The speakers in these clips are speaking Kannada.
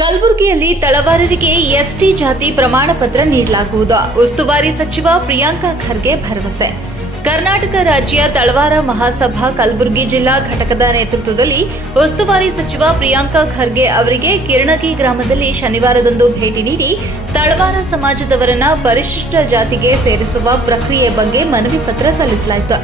ಕಲಬುರಗಿಯಲ್ಲಿ ತಳವಾರರಿಗೆ ಎಸ್ಟಿ ಜಾತಿ ಪ್ರಮಾಣ ಪತ್ರ ನೀಡಲಾಗುವುದು. ಉಸ್ತುವಾರಿ ಸಚಿವ ಪ್ರಿಯಾಂಕ ಖರ್ಗೆ ಭರವಸೆ. ಕರ್ನಾಟಕ ರಾಜ್ಯ ತಳವಾರ ಮಹಾಸಭಾ ಕಲಬುರಗಿ ಜಿಲ್ಲಾ ಘಟಕದ ನೇತೃತ್ವದಲ್ಲಿ ಉಸ್ತುವಾರಿ ಸಚಿವ ಪ್ರಿಯಾಂಕ ಖರ್ಗೆ ಅವರಿಗೆ ಕಿರಣಗಿ ಗ್ರಾಮದಲ್ಲಿ ಶನಿವಾರದಂದು ಭೇಟಿ ನೀಡಿ ತಳವಾರ ಸಮಾಜದವರನ್ನ ಪರಿಶಿಷ್ಟ ಜಾತಿಗೆ ಸೇರಿಸುವ ಪ್ರಕ್ರಿಯೆ ಬಗ್ಗೆ ಮನವಿ ಪತ್ರ ಸಲ್ಲಿಸಲಾಯಿತು.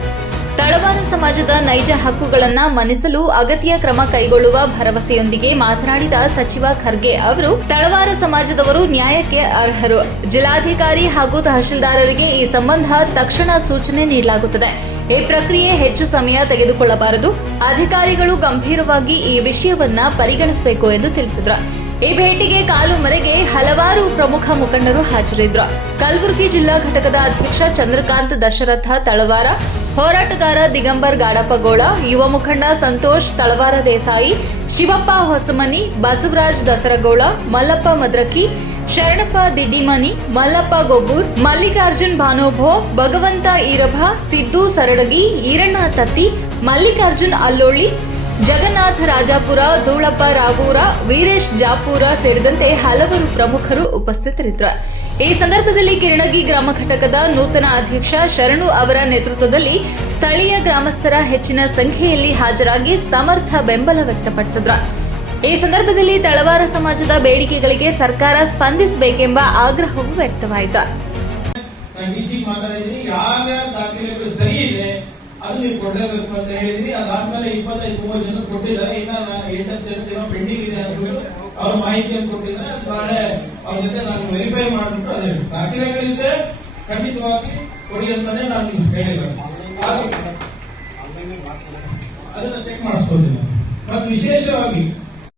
ತಳವಾರ ಸಮಾಜದ ನೈಜ ಹಕ್ಕುಗಳನ್ನು ಮನ್ನಿಸಲು ಅಗತ್ಯ ಕ್ರಮ ಕೈಗೊಳ್ಳುವ ಭರವಸೆಯೊಂದಿಗೆ ಮಾತನಾಡಿದ ಸಚಿವ ಖರ್ಗೆ ಅವರು ತಳವಾರ ಸಮಾಜದವರು ನ್ಯಾಯಕ್ಕೆ ಅರ್ಹರು. ಜಿಲ್ಲಾಧಿಕಾರಿ ಹಾಗೂ ತಹಶೀಲ್ದಾರರಿಗೆ ಈ ಸಂಬಂಧ ತಕ್ಷಣ ಸೂಚನೆ ನೀಡಲಾಗುತ್ತದೆ. ಈ ಪ್ರಕ್ರಿಯೆ ಹೆಚ್ಚು ಸಮಯ ತೆಗೆದುಕೊಳ್ಳಬಾರದು. ಅಧಿಕಾರಿಗಳು ಗಂಭೀರವಾಗಿ ಈ ವಿಷಯವನ್ನ ಪರಿಗಣಿಸಬೇಕು ಎಂದು ತಿಳಿಸಿದರು. ಈ ಭೇಟಿಗೆ ಕಾಲು ಮರೆಗೆ ಹಲವಾರು ಪ್ರಮುಖ ಮುಖಂಡರು ಹಾಜರಿದ್ದರು. ಕಲಬುರಗಿ ಜಿಲ್ಲಾ ಘಟಕದ ಅಧ್ಯಕ್ಷ ಚಂದ್ರಕಾಂತ್ ದಶರಥ ತಳವಾರ, ಹೋರಾಟಗಾರ ದಿಗಂಬರ್ ಗಾಡಪ್ಪಗೋಳ, ಯುವ ಮುಖಂಡ ಸಂತೋಷ್ ತಳವಾರ ದೇಸಾಯಿ, ಶಿವಪ್ಪ ಹೊಸಮನಿ, ಬಸವರಾಜ್ ದಸರಗೋಳ, ಮಲ್ಲಪ್ಪ ಮದ್ರಕಿ, ಶರಣಪ್ಪ ದಿಡ್ಡಿಮನಿ, ಮಲ್ಲಪ್ಪ ಗೊಬ್ಬೂರ್, ಮಲ್ಲಿಕಾರ್ಜುನ್ ಭಾನೋಭೋ, ಭಗವಂತ ಈರಭ, ಸಿದ್ದು ಸರಡಗಿ, ಈರಣ್ಣ ತತ್ತಿ, ಮಲ್ಲಿಕಾರ್ಜುನ್ ಅಲ್ಲೋಳಿ, ಜಗನ್ನಾಥ ರಾಜಾಪುರ, ಧೂಳಪ್ಪ ರಾವೂರ, ವೀರೇಶ್ ಜಾಪೂರ ಸೇರಿದಂತೆ ಹಲವರು ಪ್ರಮುಖರು ಉಪಸ್ಥಿತರಿದ್ದರು. ಈ ಸಂದರ್ಭದಲ್ಲಿ ಕಿರಣಗಿ ಗ್ರಾಮ ಘಟಕದ ನೂತನ ಅಧ್ಯಕ್ಷ ಶರಣು ಅವರ ನೇತೃತ್ವದಲ್ಲಿ ಸ್ಥಳೀಯ ಗ್ರಾಮಸ್ಥರ ಹೆಚ್ಚಿನ ಸಂಖ್ಯೆಯಲ್ಲಿ ಹಾಜರಾಗಿ ಸಮರ್ಥ ಬೆಂಬಲ ವ್ಯಕ್ತಪಡಿಸಿದ್ರು. ಈ ಸಂದರ್ಭದಲ್ಲಿ ತಳವಾರ ಸಮಾಜದ ಬೇಡಿಕೆಗಳಿಗೆ ಸರ್ಕಾರ ಸ್ಪಂದಿಸಬೇಕೆಂಬ ಆಗ್ರಹವೂ ವ್ಯಕ್ತವಾಯಿತು. ಅದು ನೀವು ಕೊಡಲೇಬೇಕು ಅಂತ ಹೇಳಿದ್ರಿ. ಅದಾದ್ಮೇಲೆ 25-30 ಜನ ಕೊಟ್ಟಿದ್ದಾರೆ. ಇನ್ನ 8-10 ಜನ ಪೆಂಡಿಂಗ್ ಇದೆ ಅಂತ ಅವ್ರ ಮಾಹಿತಿಯನ್ನು ಕೊಟ್ಟಿದ್ದಾರೆ. ನಾಳೆ ಅವ್ರ ಜೊತೆ ನಾನು ವೆರಿಫೈ ಮಾಡಿಬಿಟ್ಟು ಅದೇ ದಾಖಲೆಗಳಿದೆ ಖಂಡಿತವಾಗಿ ಕೊಡಿ ಅಂತಾನೆ ನಾನು ನಿಮ್ಗೆ ಹೇಳಿಲ್ಲ. ಅದನ್ನ ಚೆಕ್ ಮಾಡಿಸ್ಕೋತೀನಿ. ಮತ್ತು ವಿಶೇಷವಾಗಿ